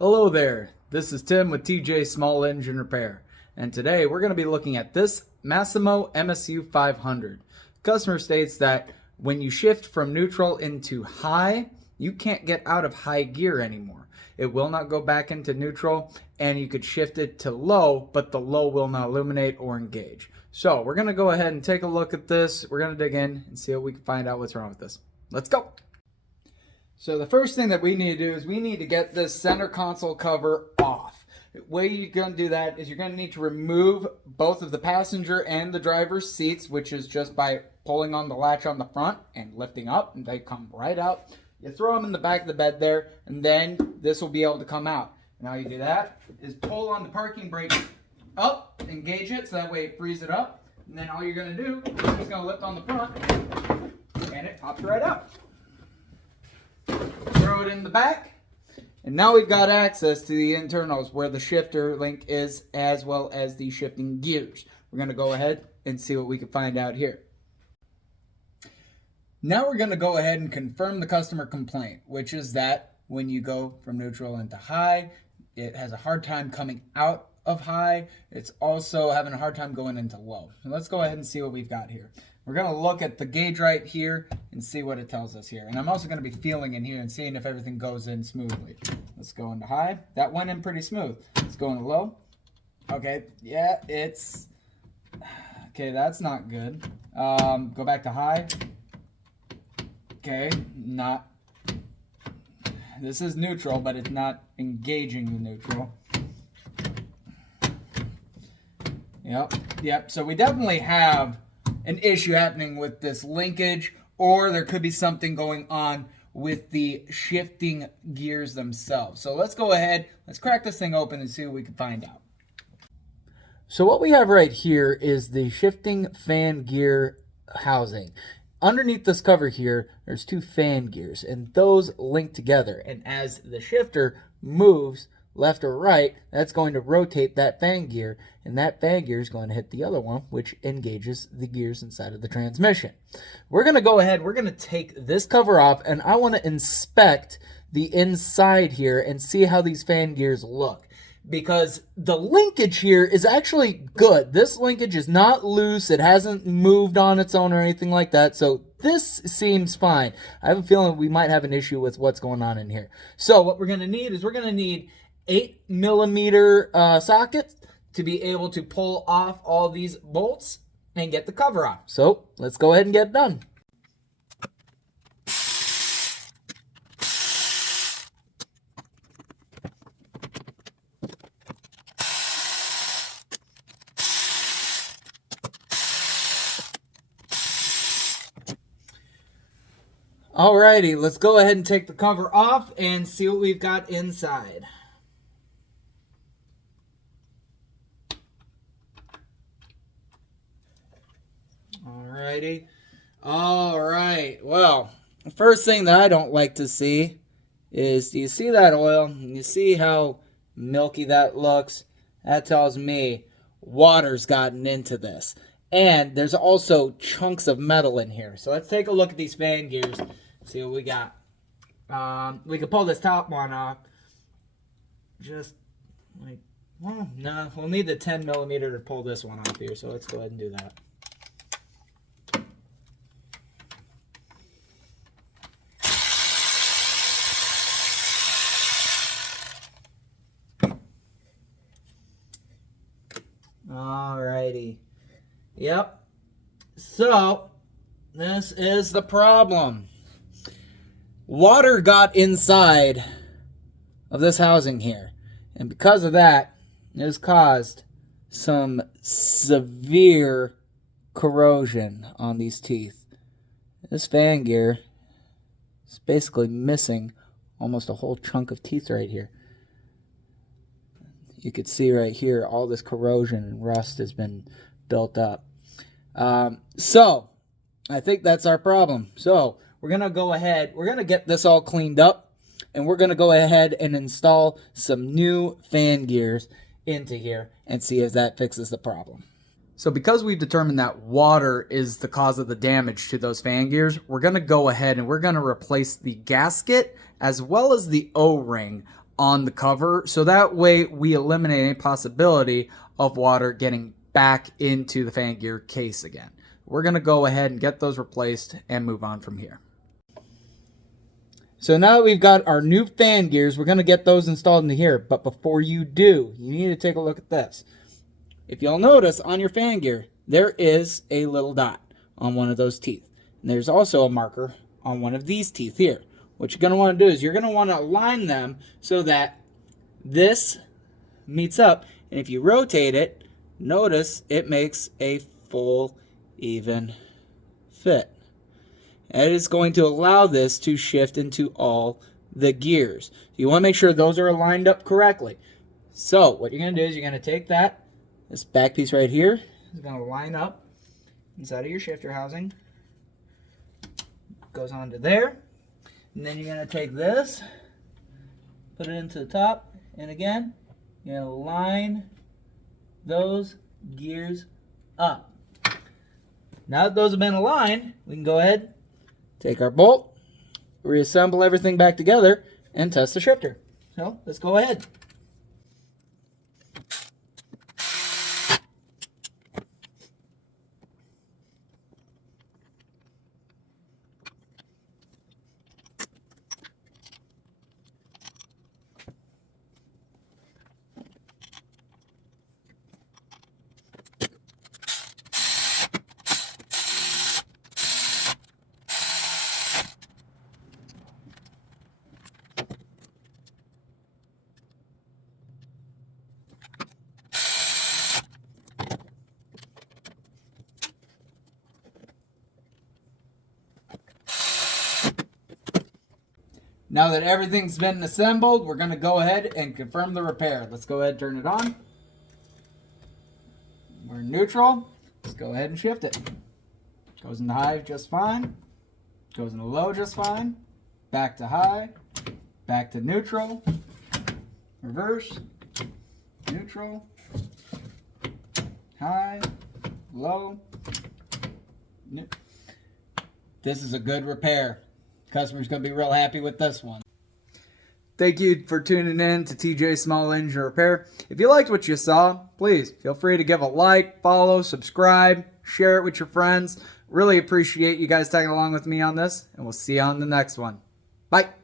Hello there, this is Tim with TJ Small Engine Repair, and today we're going to be looking at this Massimo MSU 500. Customer states that when you shift from neutral into high, you can't get out of high gear anymore. It will not go back into neutral, and you could shift it to low, but the low will not illuminate or engage. So we're going to go ahead and take a look at this. We're going to dig in and see if we can find out what's wrong with this. Let's go! So the first thing that we need to do is we need to get this center console cover off. The way you're going to do that is you're going to need to remove both of the passenger and the driver's seats, which is just by pulling on the latch on the front and lifting up, and they come right out. You throw them in the back of the bed there, and then this will be able to come out. And how you do that is pull on the parking brake up, engage it, so that way it frees it up. And then all you're going to do is you're just going to lift on the front, and it pops right out. Throw it in the back, and now we've got access to the internals where the shifter link is, as well as the shifting gears. We're going to go ahead and see what we can find out here. Now we're going to go ahead and confirm the customer complaint, which is that when you go from neutral into high, it has a hard time coming out of high. It's also having a hard time going into low. So let's go ahead and see what we've got here. We're going to look at the gauge right here and see what it tells us here. And I'm also going to be feeling in here and seeing if everything goes in smoothly. Let's go into high. That went in pretty smooth. Let's go into low. Okay, yeah, it's... Okay, that's not good. Go back to high. Okay, not... This is neutral, but it's not engaging the neutral. Yep. So we definitely have an issue happening with this linkage, or there could be something going on with the shifting gears themselves. So let's go ahead, let's crack this thing open and see what we can find out. So what we have right here is the shifting fan gear housing. Underneath this cover here, there's two fan gears, and those link together. And as the shifter moves left or right, that's going to rotate that fan gear, and that fan gear is going to hit the other one, which engages the gears inside of the transmission. We're going to go ahead, we're going to take this cover off, and I want to inspect the inside here and see how these fan gears look. Because the linkage here is actually good. This linkage is not loose. It hasn't moved on its own or anything like that. So this seems fine. I have a feeling we might have an issue with what's going on in here. So what we're going to need is we're going to need 8mm sockets to be able to pull off all these bolts and get the cover off. So let's go ahead and get it done. Alrighty, let's go ahead and take the cover off and see what we've got inside. Alright, well, the first thing that I don't like to see is, do you see that oil? You see how milky that looks? That tells me water's gotten into this. And there's also chunks of metal in here. So let's take a look at these fan gears, see what we got. We can pull this top one off. Just like, well, no, we'll need the 10mm to pull this one off here. So let's go ahead and do that. Alrighty. Yep. So, this is the problem. Water got inside of this housing here. And because of that, it has caused some severe corrosion on these teeth. This fan gear is basically missing almost a whole chunk of teeth right here. You could see right here all this corrosion and rust has been built up. So I think that's our problem. So we're going to go ahead, we're going to get this all cleaned up, and we're going to go ahead and install some new fan gears into here and see if that fixes the problem. So because we've determined that water is the cause of the damage to those fan gears, we're going to go ahead and we're going to replace the gasket as well as the O-ring on the cover, so that way we eliminate any possibility of water getting back into the fan gear case again. We're going to go ahead and get those replaced and move on from here. So now that we've got our new fan gears, we're going to get those installed into here. But before you do, you need to take a look at this. If you'll notice on your fan gear, there is a little dot on one of those teeth. And there's also a marker on one of these teeth here. What you're going to want to do is you're going to want to align them so that this meets up. And if you rotate it, notice it makes a full, even fit. And it is going to allow this to shift into all the gears. You want to make sure those are lined up correctly. So what you're going to do is you're going to take this back piece right here is going to line up inside of your shifter housing. Goes onto there. And then you're going to take this, put it into the top, and again, you're going to line those gears up. Now that those have been aligned, we can go ahead, take our bolt, reassemble everything back together, and test the shifter. So let's go ahead. Now that everything's been assembled, we're going to go ahead and confirm the repair. Let's go ahead and turn it on. We're neutral. Let's go ahead and shift it. Goes into high just fine. Goes into low just fine. Back to high. Back to neutral. Reverse. Neutral. High. Low. This is a good repair. Customer's going to be real happy with this one. Thank you for tuning in to TJ Small Engine Repair. If you liked what you saw, please feel free to give a like, follow, subscribe, share it with your friends. Really appreciate you guys tagging along with me on this, and we'll see you on the next one. Bye.